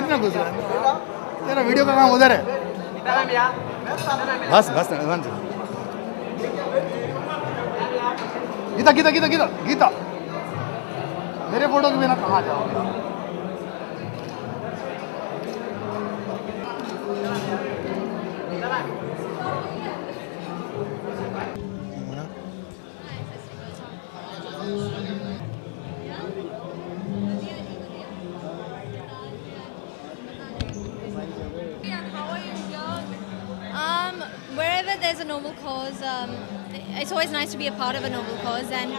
कितना घुस रहा है तेरा वीडियो का काम उधर है बस बस गीता गीता गीता गीता गीता मेरे फोटो के बिना कहाँ जाओगे Wherever there's a noble cause, it's always nice to be a part of a noble cause, and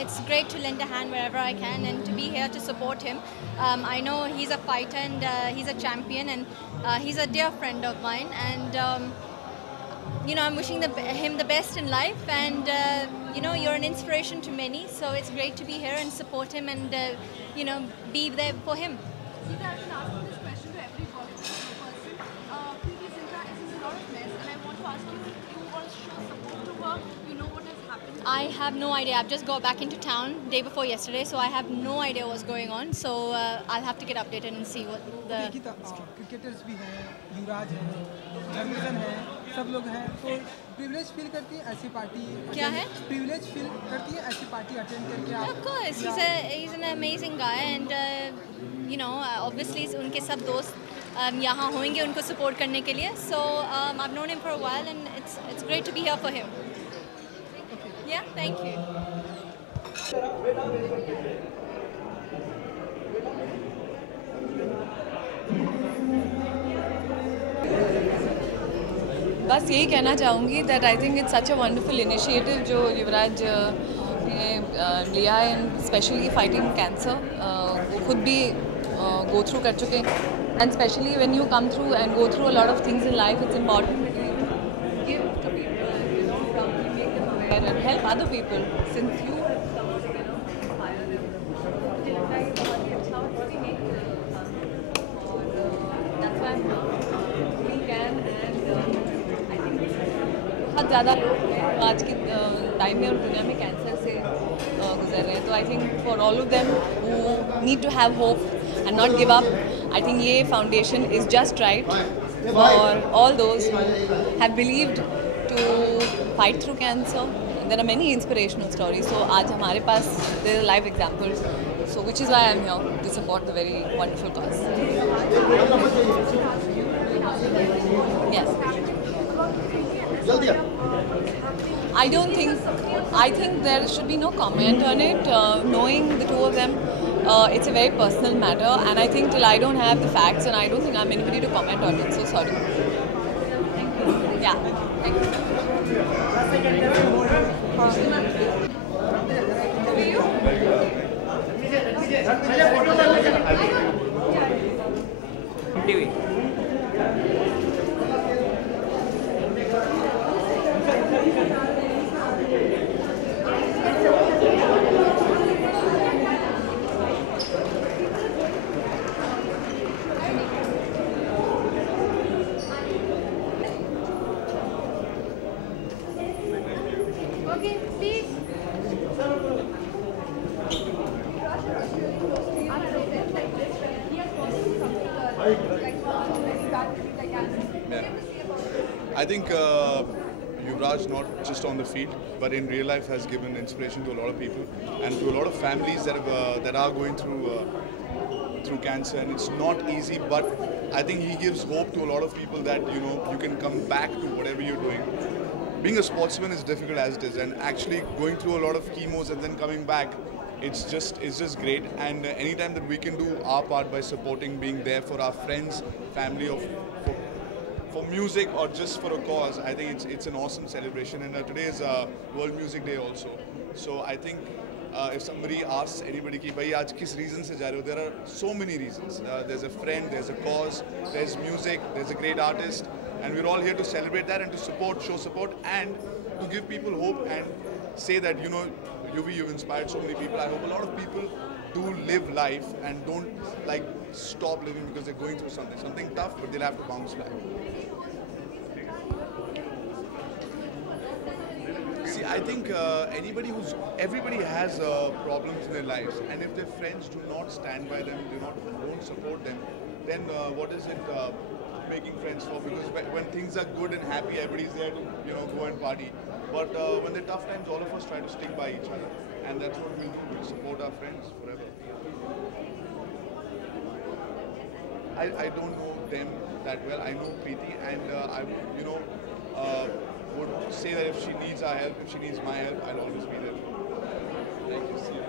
it's great to lend a hand wherever I can and to be here to support him. I know he's a fighter and he's a champion, and he's a dear friend of mine, and I'm wishing him the best in life, and you're an inspiration to many, so it's great to be here and support him and be there for him. I've been asking this question to every person. Preeti Zinta is in a lot of mess, and I want to ask you if you want to show support to her. You know what has happened. I have no idea. I've just got back into town day before yesterday, so I have no idea what's going on. So I'll have to get updated and see what the. Cricketers भी हैं, युवराज हैं, journalism हैं, सब लोग हैं, तो privilege feel करती है ऐसी पार्टी? क्या है? प्रिविलेज फील करती है ऐसी पार्टी अटेंड करके आप? Of course, he's an amazing guy, and obviously उनके सब दोस्त यहाँ होंगे उनको support करने के लिए. So I've known him for a while, and it's great to be here for him. Yeah, thank you. बस यही कहना चाहूँगी that I think it's such a wonderful initiative जो युवराज ने लिया है, एंड स्पेशली फाइटिंग कैंसर. वो खुद भी गो थ्रू कर चुके हैं, and specially when you come through and go through a lot of things in life, it's important give to people, make them aware and help other people. Since you बहुत ज़्यादा लोग आज की time में और दुनिया में कैंसर से गुजर रहे हैं. तो I think for all of them who need to have hope and not give up, I think ये foundation is just right for all those have believed to fight through cancer. There are many inspirational stories. So आज हमारे पास there are live examples, so which is why I am here to support the very wonderful cause. Yes, I think there should be no comment on it. Knowing the two of them, it's a very personal matter, and I think till I don't have the facts, and I don't think I'm anybody to comment on it. So sorry. Yeah. Thank you. TV. Okay, please. I think Yuvraj, not just on the field, but in real life, has given inspiration to a lot of people and to a lot of families that are going through cancer, and it's not easy. But I think he gives hope to a lot of people that you can come back to whatever you're doing. Being a sportsman is difficult as it is, and actually going through a lot of chemos and then coming back, it's just great. And anytime that we can do our part by supporting, being there for our friends, family, for music or just for a cause, I think it's an awesome celebration. And today is World Music Day also. So I think if somebody asks anybody ki bhai aaj kis reason se ja rahe ho, there are so many reasons. There's a friend, there's a cause, there's music, there's a great artist, and we're all here to celebrate that and to support, show support, and to give people hope and say that you've inspired so many people. I hope a lot of people do live life and don't stop living because they're going through something tough, but they'll have to bounce back. See, I think everybody has problems in their lives, and if their friends do not stand by them, don't support them, then what is it making friends for? Because when things are good and happy, everybody's there to go and party. But when there are tough times, all of us try to stick by each other, and that's what we'll do. We'll support our friends forever. I don't know them that well. I know Preeti, and I would say that if she needs our help, if she needs my help, I'll always be there. Thank you. See you.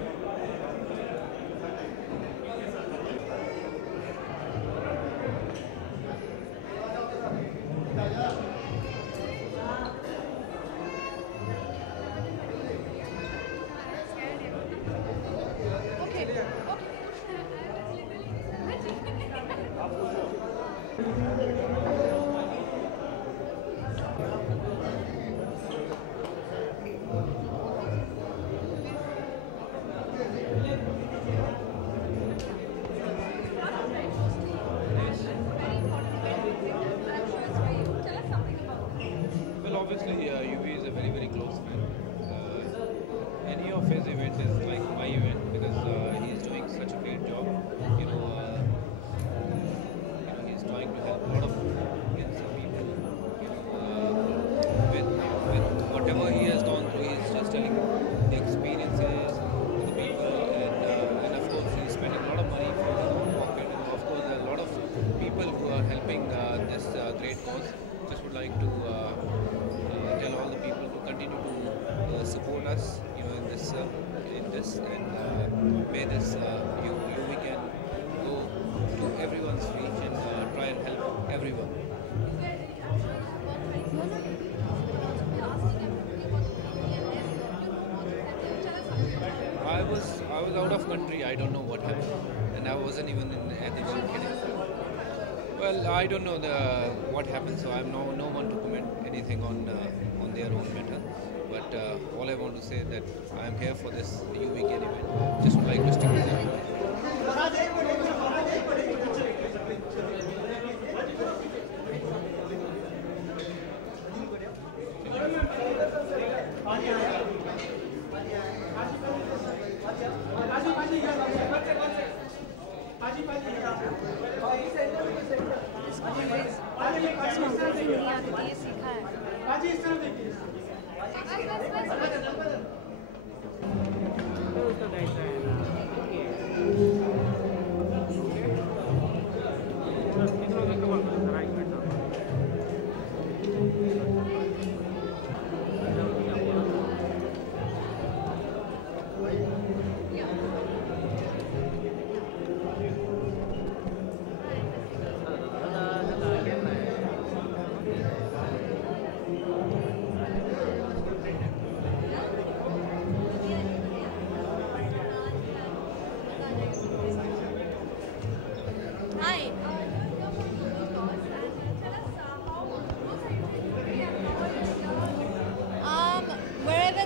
Well, obviously, UV is a very, very close friend. Any of his event is like my event because he is doing such a great job. He's trying to help a lot of cancer people. With whatever he has gone through, he's just telling the experiences to the people, and of course, he's spending a lot of money for his own pocket. And of course, there are a lot of people who are helping this great cause. Just would like to tell all the people to continue to support us, in this, and may this we can go to everyone's reach and try and help everyone. I was out of country. I don't know what happened, and I wasn't even at the event. Well, I don't know what happened, so I'm no one to comment anything on their own matter. But all I want to say that I am here for this U Weekend event. Just would like to stick with them.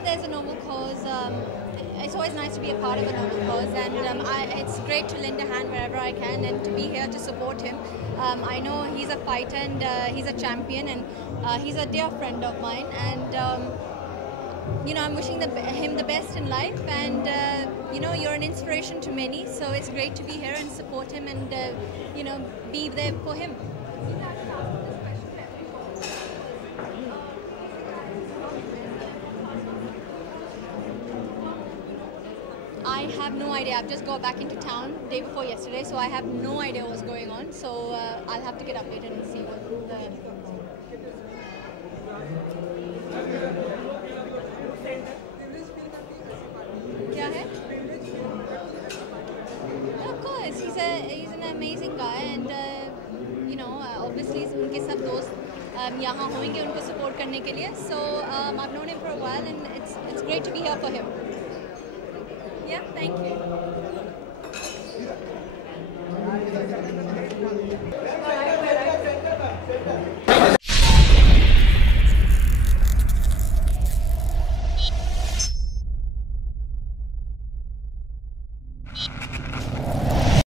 There's a noble cause. It's always nice to be a part of a noble cause, and it's great to lend a hand wherever I can and to be here to support him. I know he's a fighter and he's a champion, and he's a dear friend of mine, and I'm wishing him the best in life, and you're an inspiration to many, so it's great to be here and support him and be there for him. I have no idea. I've just got back into town day before yesterday, so I have no idea what's going on. So I'll have to get updated and see what the... क्या है? Of course, he's an amazing guy, and obviously उनके सब दोस्त यहाँ होंगे उनको support करने के लिए. So I've known him for a while, and it's great to be here for him. Yeah, thank you.